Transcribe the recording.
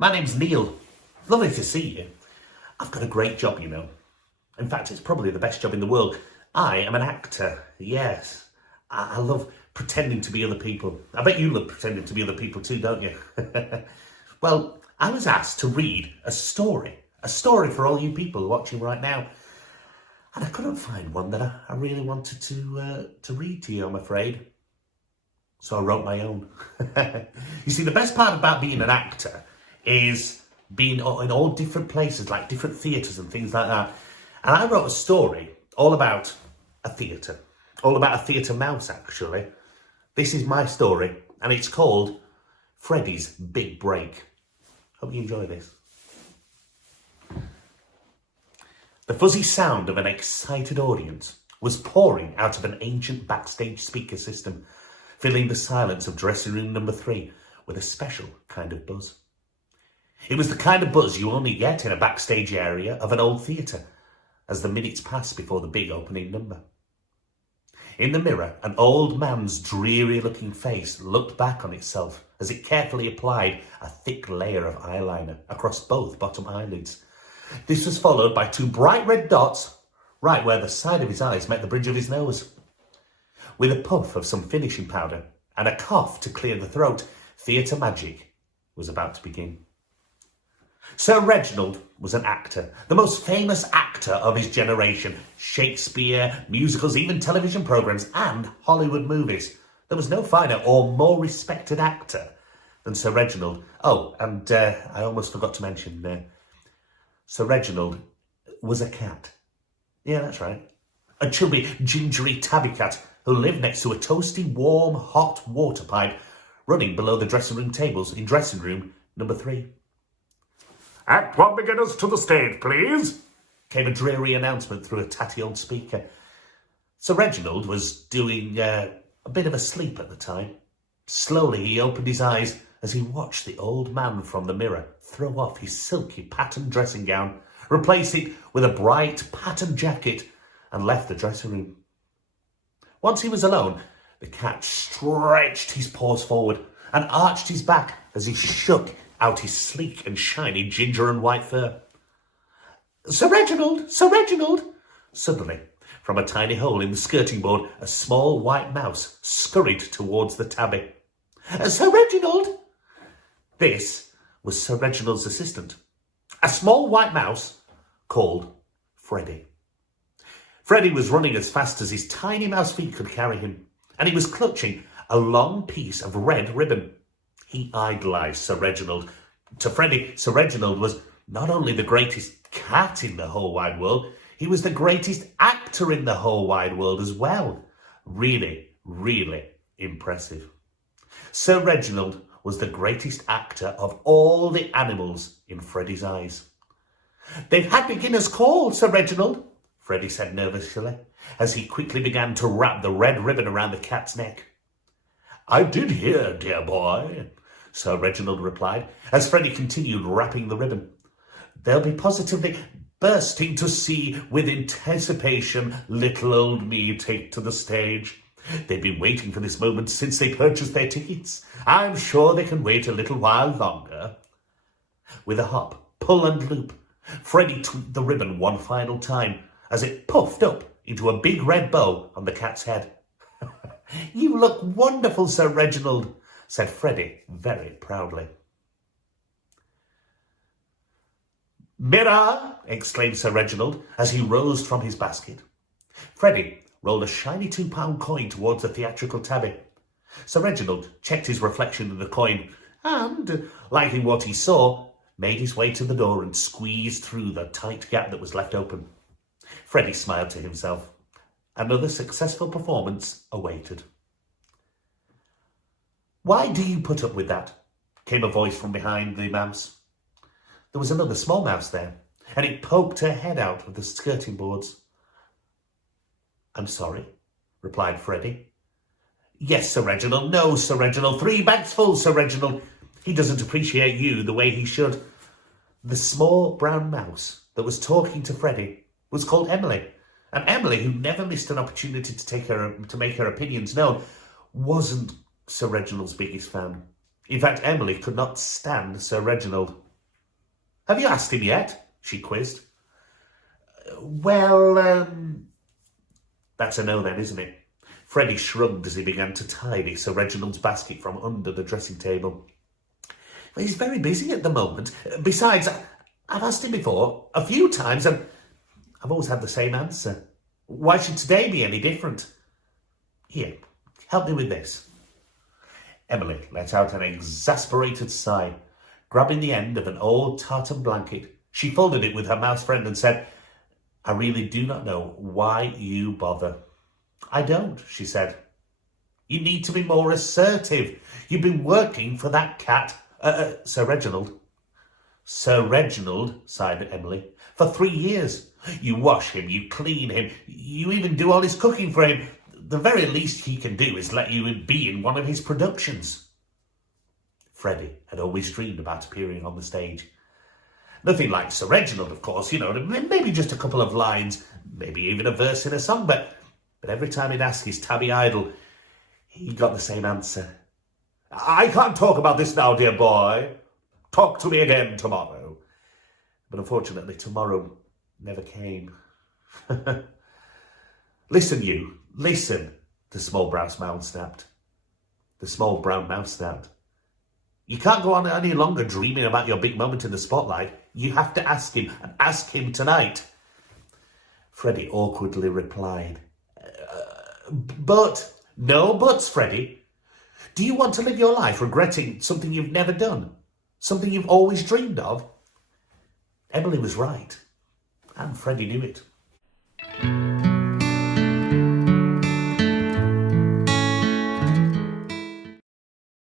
My name's Neil. Lovely to see you. I've got a great job, you know. In fact, it's probably the best job in the world. I am an actor, yes. I love pretending to be other people. I bet you love pretending to be other people too, don't you? Well, I was asked to read a story for all you people watching right now. And I couldn't find one that I really wanted to read to you, I'm afraid. So I wrote my own. You see, the best part about being an actor is being in all different places, like different theatres and things like that. And I wrote a story all about a theatre mouse, actually. This is my story, and it's called Freddy's Big Break. Hope you enjoy this. The fuzzy sound of an excited audience was pouring out of an ancient backstage speaker system, filling the silence of dressing room number 3 with a special kind of buzz. It was the kind of buzz you only get in a backstage area of an old theatre as the minutes passed before the big opening number. In the mirror, an old man's dreary-looking face looked back on itself as it carefully applied a thick layer of eyeliner across both bottom eyelids. This was followed by 2 bright red dots right where the side of his eyes met the bridge of his nose. With a puff of some finishing powder and a cough to clear the throat, theatre magic was about to begin. Sir Reginald was an actor, the most famous actor of his generation. Shakespeare, musicals, even television programmes and Hollywood movies. There was no finer or more respected actor than Sir Reginald. Oh, and I almost forgot to mention, Sir Reginald was a cat. Yeah, that's right. A chubby, gingery tabby cat who lived next to a toasty, warm, hot water pipe running below the dressing room tables in dressing room number 3. "Act 1 beginners to the stage, please," came a dreary announcement through a tatty old speaker. Sir Reginald was doing a bit of a sleep at the time. Slowly he opened his eyes as he watched the old man from the mirror throw off his silky patterned dressing gown, replace it with a bright patterned jacket, and left the dressing room. Once he was alone, the cat stretched his paws forward and arched his back as he shook out his sleek and shiny ginger and white fur. "Sir Reginald! Sir Reginald!" Suddenly, from a tiny hole in the skirting board, a small white mouse scurried towards the tabby. "Sir Reginald!" This was Sir Reginald's assistant, a small white mouse called Freddy. Freddy was running as fast as his tiny mouse feet could carry him, and he was clutching a long piece of red ribbon. He idolised Sir Reginald. To Freddy, Sir Reginald was not only the greatest cat in the whole wide world, he was the greatest actor in the whole wide world as well. Really, really impressive. Sir Reginald was the greatest actor of all the animals in Freddy's eyes. "They've had beginners call, Sir Reginald," Freddy said nervously, as he quickly began to wrap the red ribbon around the cat's neck. "I did hear, dear boy," Sir Reginald replied, as Freddy continued wrapping the ribbon. "They'll be positively bursting to see with anticipation little old me take to the stage. They've been waiting for this moment since they purchased their tickets. I'm sure they can wait a little while longer." With a hop, pull and loop, Freddy tweaked the ribbon one final time as it puffed up into a big red bow on the cat's head. "You look wonderful, Sir Reginald," said Freddy very proudly. "Mirror!" exclaimed Sir Reginald as he rose from his basket. Freddy rolled a shiny £2 coin towards the theatrical tabby. Sir Reginald checked his reflection in the coin and, liking what he saw, made his way to the door and squeezed through the tight gap that was left open. Freddy smiled to himself. Another successful performance awaited. "Why do you put up with that?" came a voice from behind the mouse. There was another small mouse there, and it poked her head out of the skirting boards. "I'm sorry," replied Freddy. "Yes, Sir Reginald. No, Sir Reginald. 3 bags full, Sir Reginald. He doesn't appreciate you the way he should." The small brown mouse that was talking to Freddy was called Emily, and Emily, who never missed an opportunity to make her opinions known, wasn't Sir Reginald's biggest fan. In fact, Emily could not stand Sir Reginald. Have you asked him yet? She quizzed. Well, that's a no then, isn't it? Freddy shrugged as he began to tidy Sir Reginald's basket from under the dressing table. Well, he's very busy at the moment. Besides, I've asked him before, a few times, and I've always had the same answer. Why should today be any different? Here, help me with this. Emily let out an exasperated sigh. Grabbing the end of an old tartan blanket, she folded it with her mouse friend and said, I really do not know why you bother. I don't, she said. You need to be more assertive. You've been working for that cat, Sir Reginald. Sir Reginald, sighed Emily, for 3 years. You wash him, you clean him, you even do all his cooking for him. The very least he can do is let you be in one of his productions. Freddy had always dreamed about appearing on the stage. Nothing like Sir Reginald, of course, maybe just a couple of lines, maybe even a verse in a song, but every time he'd ask his tabby idol, he got the same answer. I can't talk about this now, dear boy. Talk to me again tomorrow. But unfortunately, tomorrow never came. Listen, listen, the small brown mouse snapped. The small brown mouse snapped. You can't go on any longer dreaming about your big moment in the spotlight. You have to ask him, and ask him tonight. Freddy awkwardly replied, But, no buts, Freddy. Do you want to live your life regretting something you've never done? Something you've always dreamed of? Emily was right, and Freddy knew it.